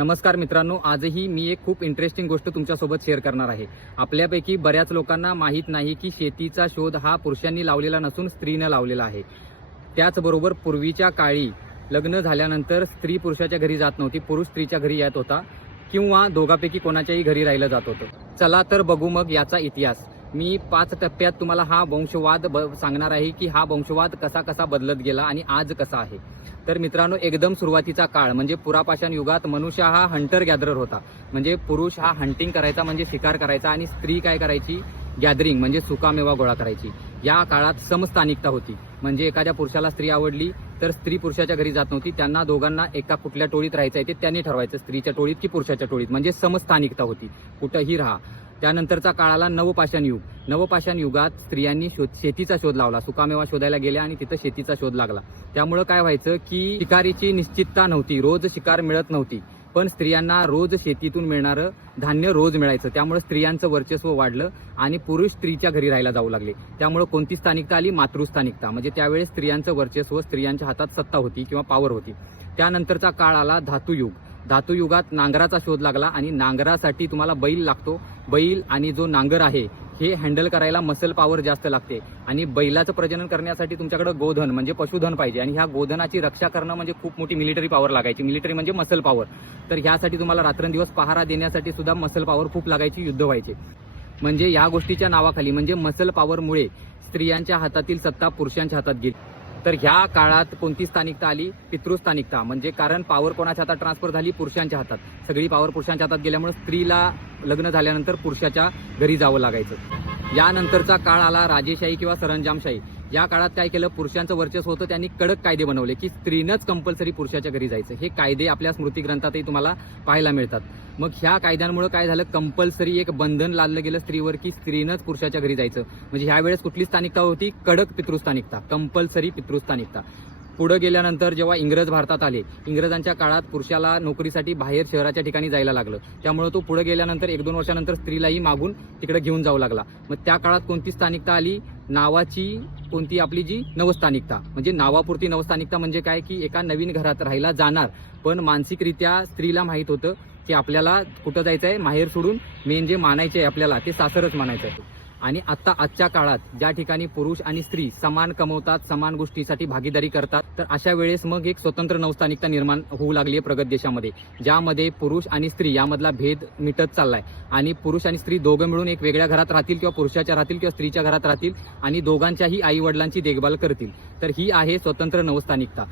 नमस्कार मित्रांनो, आजही मी एक खूप इंटरेस्टिंग गोष्ट तुमच्यासोबत शेअर करणार आहे। आपल्यापैकी बऱ्याच लोकांना माहीत नाही की शेतीचा शोध हा पुरुषांनी लावलेला नसून स्त्रीने लावलेला आहे। त्याचबरोबर पूर्वीच्या काळी लग्न झाल्यानंतर स्त्री पुरुषाच्या घरी जात नव्हती, पुरुष स्त्रीच्या घरी येत होता किंवा दोघांपैकी कोणाच्याही घरी राहिलं जात होतं। चला तर बघू मग याचा इतिहास। मी 5 टप्प्यात तुम्हाला हा वंशवाद सांगणार आहे की हा वंशवाद कसा कसा बदलत गेला आणि आज कसा आहे। तर मित्रांनो, एकदम सुरुवातीचा काळ म्हणजे पुरापाषाण युगात मनुष्य हा हंटर गॅदरर होता। म्हणजे पुरुष हा हंटिंग करायचा म्हणजे शिकार करायचा आणि स्त्री काय करायची, गॅदरिंग म्हणजे सुकामेवा गोळा करायची। या काळात समस्थानिकता होती, म्हणजे एखाद्या पुरुषाला स्त्री आवडली तर स्त्री पुरुषाच्या घरी जात नव्हती, त्यांना दोघांना एका कुठल्या टोळीत राहायचं आहे ते त्यांनी ठरवायचं, स्त्रीच्या टोळीत की पुरुषाच्या टोळीत, म्हणजे समस्थानिकता होती, कुठंही राहा। त्यानंतरचा काळाला नवपाषाण युग। नवपाषाण युगात स्त्रियांनी शेतीचा शोध लावला, सुकामेवा शोधायला गेल्या आणि तिथं शेतीचा शोध लागला। त्यामुळे काय व्हायचं की शिकारीची निश्चितता नव्हती, रोज शिकार मिळत नव्हती, पण स्त्रियांना रोज शेतीतून मिळणारं धान्य रोज मिळायचं। त्यामुळे स्त्रियांचं वर्चस्व वाढलं आणि पुरुष स्त्रीच्या घरी राहायला जाऊ लागले। त्यामुळे कोणती स्थानिकता आली, मातृस्थानिकता, म्हणजे त्यावेळेस स्त्रियांचं वर्चस्व, स्त्रियांच्या हातात सत्ता होती किंवा पॉवर होती। त्यानंतरचा काळ आला धातुयुग। धातुयुगात नांगराचा शोध लागला आणि नांगरासाठी तुम्हाला बैल लागतो। बैल आणि जो नांगर आहे हे हँडल करायला मसल पॉवर जास्त लागते आणि बैलाचं प्रजनन करण्यासाठी तुमच्याकडे गोधन म्हणजे पशुधन पाहिजे आणि ह्या गोधनाची रक्षा करणं म्हणजे खूप मोठी मिलिटरी पॉवर लागायची। मिलिटरी म्हणजे मसल पॉवर, तर ह्यासाठी तुम्हाला रात्रंदिवस पहारा देण्यासाठी सुद्धा मसल पॉवर खूप लागायची, युद्ध व्हायचे। म्हणजे या गोष्टीच्या नावाखाली म्हणजे मसल पॉवरमुळे स्त्रियांच्या हातातील सत्ता पुरुषांच्या हातात गेली। तर ह्या काळात कोणती स्थानिकता आली, पितृस्थानिकता, म्हणजे कारण पॉवर कोणाच्या हातात ट्रान्सफर झाली, पुरुषांच्या हातात। सगळी पॉवर पुरुषांच्या हातात गेल्यामुळे स्त्रीला लग्न झाल्यानंतर पुरुषाच्या घरी जावं लागायचं। यानंतरचा काळ आला राजेशाही किंवा सरंजामशाही। या काळात काय केलं, पुरुषांचं वर्चस्व होतं, त्यांनी कडक कायदे बनवले की स्त्रीनंच कंपल्सरी पुरुषाच्या घरी जायचं। हे कायदे आपल्या स्मृती ग्रंथातही तुम्हाला पाहायला मिळतात। मग ह्या कायद्यांमुळे काय झालं, कंपल्सरी एक बंधन लादलं गेलं स्त्रीवर की स्त्रीनंच पुरुषाच्या घरी जायचं। म्हणजे ह्यावेळेस कुठली स्थानिकता होती, कडक पितृस्थानिकता, कंपल्सरी पितृस्थानिकता। पुढे गेल्यानंतर जेव्हा इंग्रज भारतात आले, इंग्रजांच्या काळात पुरुषाला नोकरीसाठी बाहेर शहराच्या ठिकाणी जायला लागलं, त्यामुळे तो पुढे गेल्यानंतर 1-2 वर्षानंतर स्त्रीलाही मागून तिकडे घेऊन जाऊ लागला। मग त्या काळात कोणती स्थानिकता आली, नावाची कोणती, आपली जी नवस्थानिकता, म्हणजे नावापुरती नवस्थानिकता म्हणजे काय की एका नवीन घरात राहायला जाणार, पण मानसिकरित्या स्त्रीला माहित होतं की आपल्याला कुठं जायचं आहे, माहेर सोडून मेन जे मानायचे आहे आपल्याला ते सासरच मानायचं आहे। आणि आता आजच्या काळात ज्या ठिकाणी पुरुष आणि स्त्री समान कमवतात, समान गोष्टीसाठी भागीदारी करतात, तर अशा वेळेस मग एक स्वतंत्र नवस्थानिकता निर्माण होऊ लागली आहे प्रगत देशामध्ये, ज्यामध्ये पुरुष आणि स्त्री यामधला भेद मिटत चाललाय आणि पुरुष आणि स्त्री दोघं मिळून एक वेगळ्या घरात राहतील किंवा पुरुषाच्या राहतील किंवा स्त्रीच्या घरात राहतील आणि दोघांच्याही आई वडिलांची देखभाल करतील। तर ही आहे स्वतंत्र नवस्थानिकता।